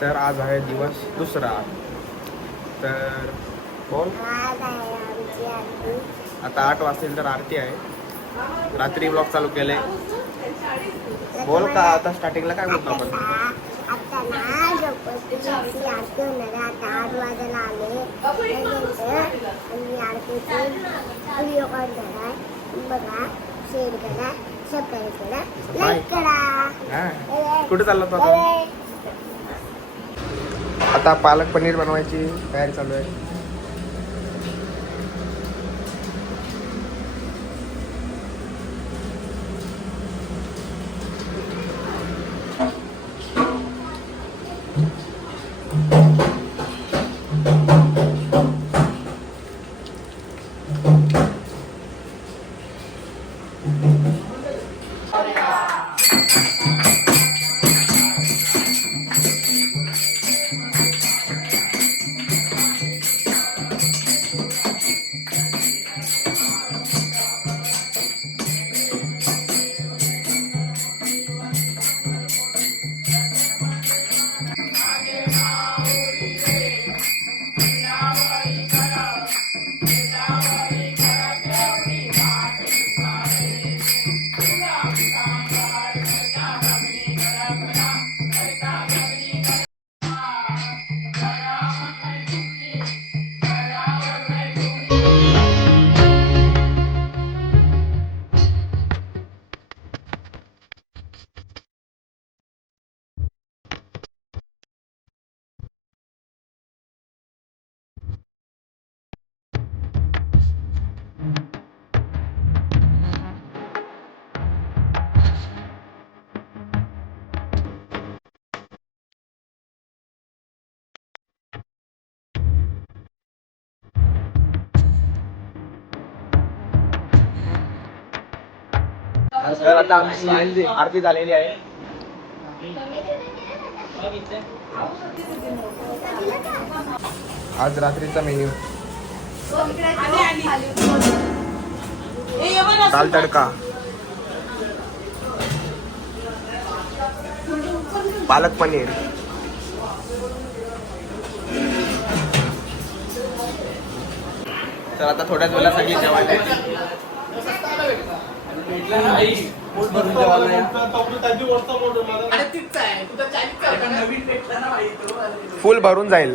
तर आज आहे दिवस दुसरा. तर बोल. आता 8 वाजतील तर आरती आहे. रात्री ब्लॉग चालू केले. बोल का आता स्टार्टिंगला काय बोलतो आपण? आता ना गणपतीची आरती होणार आहे. आता 8 वाजायला आले आणि आरतीची व्हिडिओ कॉल करा, बघा, शेअर करा, सबस्क्राईब करा, लाईक करा. कुठे चालला तो आता? आता पालक पनीर बनवायची तयारी चालू आहे. तर आता आमची आरती झालेली आहे. आज रात्रीचा मेन्यू दाल तडका, पालक पनीर, तर आता थोड्याच वेळा सगळी जेवायला फुल भरून जाईल.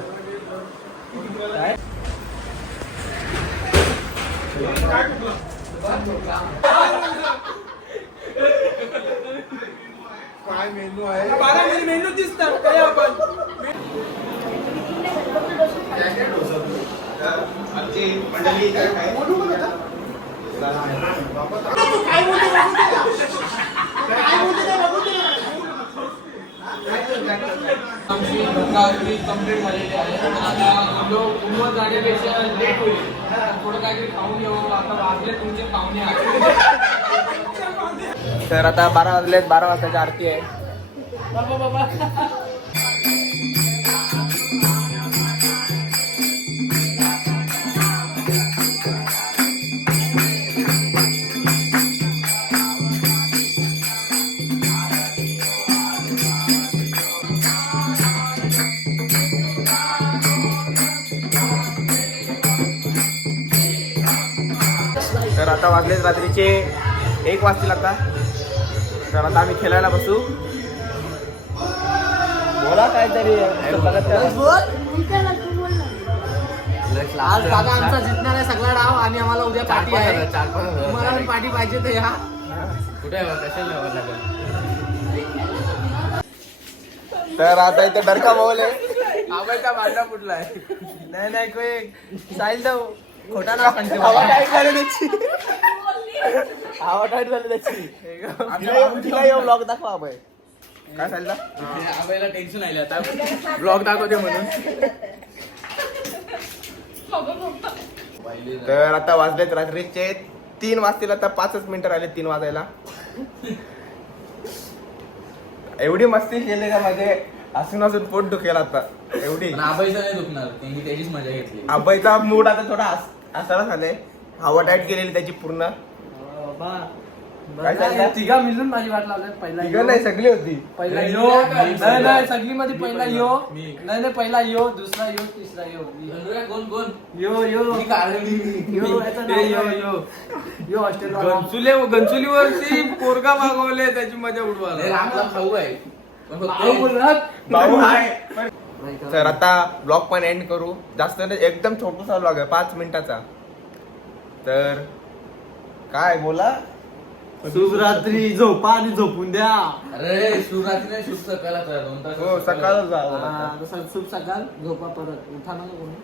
काय मेनू आहे? मेनू दिसतात काय आपण कंप्लीट झालेली आहे. आता लोक जाण्यापेक्षा लेट होईल, थोडं काहीतरी खाऊन घेऊ. आता वाजले तुमचे पाहुणे आहे. तर आता 12 वाजलेत. 12 वाजताची आरती आहे. तर आता वाजलेत रात्रीचे 1 वाजतील आता. तर आता आम्ही खेळायला बसू. बोला काहीतरी. आज दादा आमचा जिंकणार आहे सगळा डाव आणि आम्हाला उद्या पार्टी आहे. तुम्हाला पण पार्टी पाहिजे तर या. कुठे तर आता इथे डरका माहोल आहे. आवायचा भांडा फुटलाय. नाही कोई साईल जाऊ खोटा ना सांगते. हवा टाईट झाली त्याची. हवा टाईट झाली त्याची. तिला येऊ ब्लॉग दाखवा अभय. काय सांगितलं? आबाईला टेन्शन आले आता ब्लॉग दाखवते म्हणून. तर आता वाजलेत रात्रीचे 3 वाजतील. आता 5च मिनिटं राहिले 3 वाजायला. एवढी मस्ती केली का माझे असून पोट दुखेल आता एवढी. आबाईचा नाही दुखणार, त्यांनी त्याचीच मजा घेतली. आबाईचा मूड आता थोडा असायला झालाय. हवा टाईट केलेली त्याची पूर्ण. काय चाललंय? तिघा मिळून माझी वाट लावली. पहिला तिघं नाही सगळी होती. पहिला मी यो नाही का? नाही सगळी मध्ये पहिला मी यो मी. नाही पहिला यो दुसरा यो तिसरा यो कोण यो यो मी काढली. यो याचं नाव ए, यो काय? यो यो हॉस्टेलवाला. गंचुलीवरची पोरगा मागवले त्याची मजा उडवायला रामला खाऊ आहे भाऊ बोलणार भाऊ आहे. नाही का? तर आता ब्लॉग पण एंड करू. जास्त नाही, एकदम छोटासा ब्लॉग आहे 5 मिनिटाचा. तर काय बोला. शुभ रात्री झोपा आणि झोपून द्या. अरे सुराती नाही शुभ सकाळच आहे 2 तास हो सकाळच जावं हा, आता. तसं शुभ सकाळ झोपा परत उठा नका कोणी.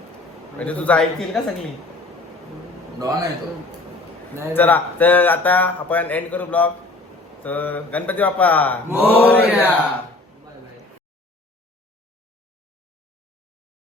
म्हणजे तुझं ऐकतील का सगळी. डॉन आहे तो नाही चला तर आता आपण एंड करू ब्लॉग. तर गणपती बाप्पा मोरया.